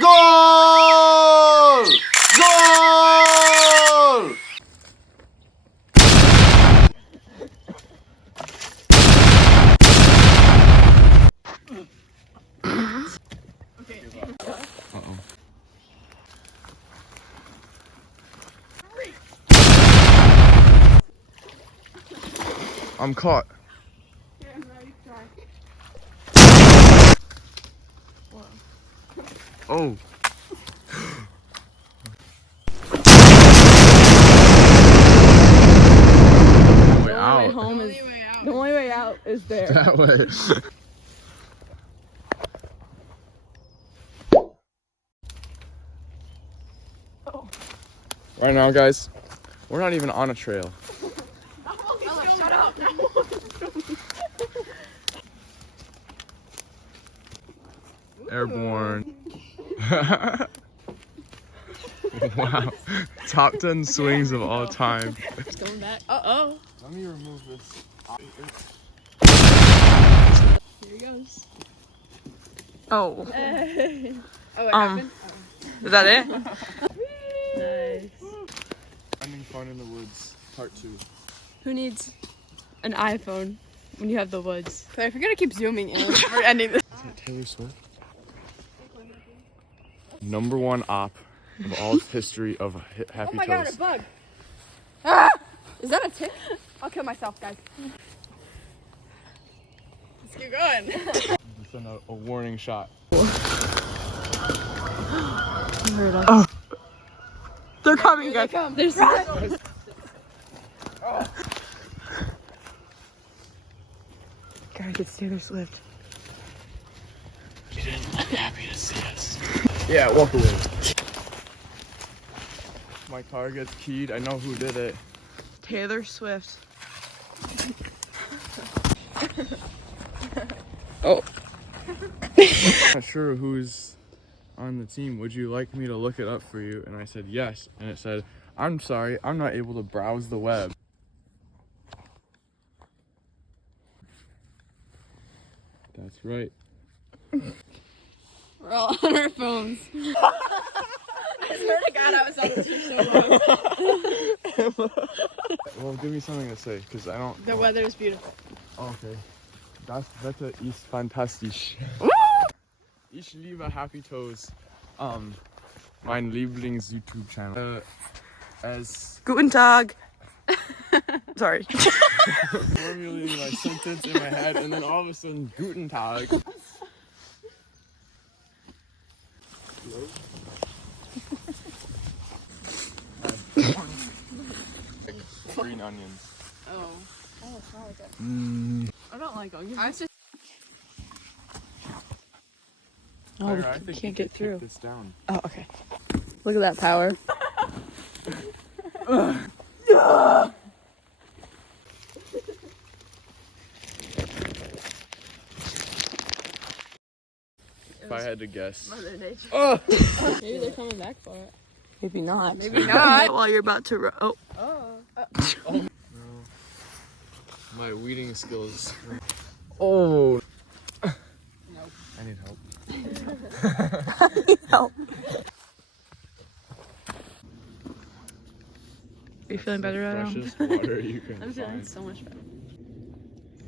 Goal! Goal! Uh-oh. I'm caught. Oh. Way out. Home is, the only way out is there. That way. Oh. Right now, guys, we're not even on a trail. Shut up. Airborne. Wow. Top 10 swings of all time. It's going back. Uh-oh. Let me remove this. Here he goes. Oh. Oh, what happened? Is that it? Nice. Finding fun in the woods, part 2. Who needs an iPhone when you have the woods? So if you're gonna keep zooming in, we're ending this. Is that Taylor Swift? #1 op of all history of Happy Oh my god, a Toast. bug! Ah! Is that a tick? I'll kill myself, guys. Let's keep going. Send a warning shot. Oh. They're coming, Here they guys. come. There's Gotta get Taylor Swift. You didn't look happy to see us. Yeah, walk away. My car gets keyed. I know who did it. Taylor Swift. Oh. Not sure who's on the team. Would you like me to look it up for you? And I said yes. And it said, I'm sorry, I'm not able to browse the web. That's right. We're all on our phones. I swear to God, I was on this for so long. Well, give me something to say, because I don't... The weather is beautiful. Oh, okay. Das Wetter ist fantastisch. Ich liebe Happy Toast. Mein Lieblings-YouTube-Channel. As Guten Tag. Sorry. formulating my sentence in my head, and then all of a sudden, Guten Tag. Green onions. Oh. Oh, it's not like that. I don't like onions. I was just. Oh, Claire, we I think can't you get could through. Take this down. Oh, okay. Look at that power. If I had to guess. Mother Nature. Oh! Maybe they're coming back for it. Maybe not. Maybe not. While you're about to Oh. No. My weeding skills. Oh! Nope. I need help. help. Are you feeling better right now? Freshest water you can I'm feeling find. so much better.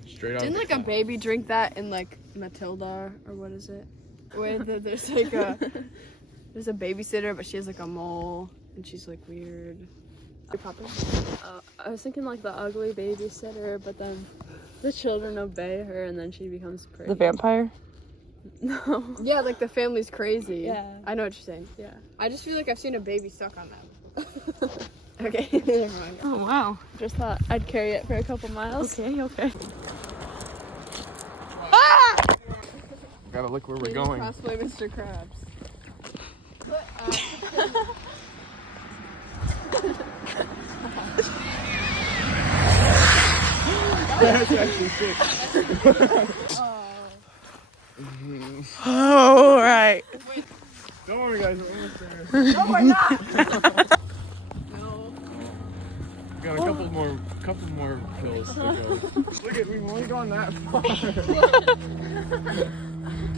Straight out. Didn't like a baby drink that in like Matilda or what is it? Where there's like a there's a babysitter, but she has like a mole and she's like weird. I was thinking like the ugly babysitter, but then the children obey her and then she becomes pretty. The vampire? No. Yeah, like the family's crazy. Yeah. I know what you're saying. Yeah. I just feel like I've seen a baby stuck on that. Okay, never mind. Oh, wow. Just thought I'd carry it for a couple miles. Okay, okay. Gotta look where we're going. Possibly Mr. Krabs. That's actually sick. All right. Don't worry, guys. We're almost there. No, we're not. No. Got a couple more hills to go. Look at, we've only gone that far.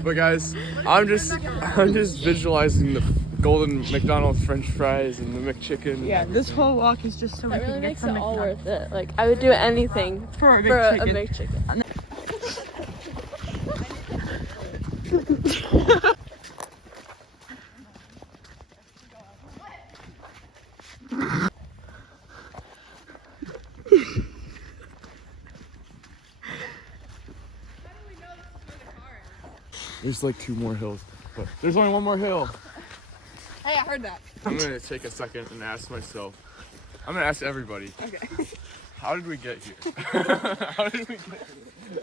But guys, I'm just visualizing the golden McDonald's French fries and the McChicken. Yeah, this whole walk is just so we That can really get makes some it all McDonald's. worth it. Like, I would do anything For a big for a chicken. big chicken. There's like 2 more hills, but there's only 1 more hill. Hey, I heard that. I'm gonna take a second and ask myself. I'm gonna ask everybody. Okay. How did we get here? How did we get here?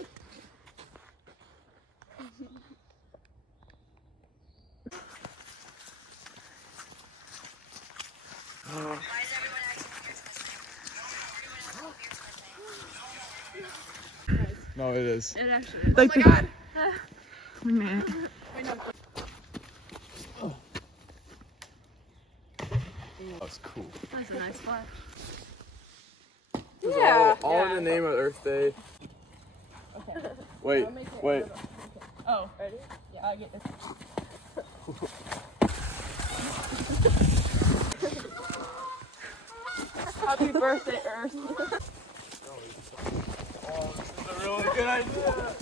No, it is. It actually is. Like Oh my god. Man. Wait, no. That's cool. That's a nice spot. All in the name of Earth Day. Okay. Wait, wait. Oh, ready? Yeah, I get this. Happy birthday, Earth. Oh, this is a really good idea.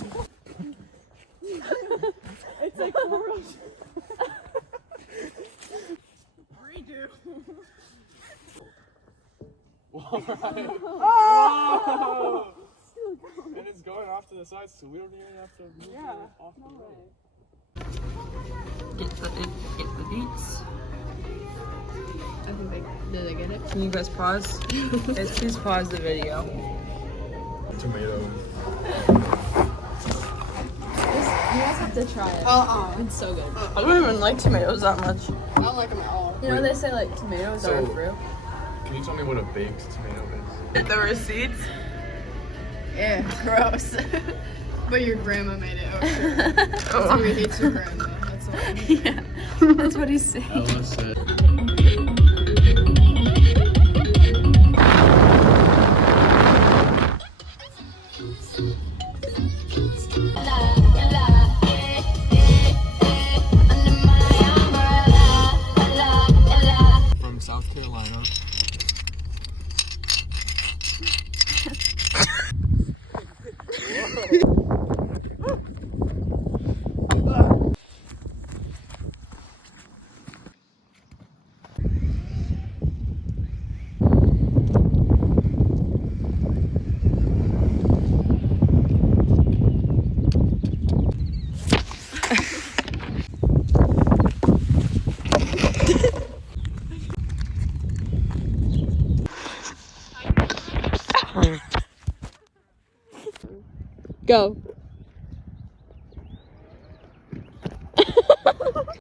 It's like for redo. Alright. Oh! And it's going off to the side, so we don't even have to move it off the road. Get the beats. I think did they get it? Can you guys pause? Guys, please pause the video. Tomatoes. You guys have to try it. It's so good. I don't even like tomatoes that much. I don't like them at all. You know Wait. they say like tomatoes are a So- fruit. Can you tell me what a baked tomato is? Get the receipts. Yeah, gross. But your grandma made it. Oh, sure. That's why we hate your grandma. That's all. Yeah, that's what he's saying. Ella said. From South Carolina. Go.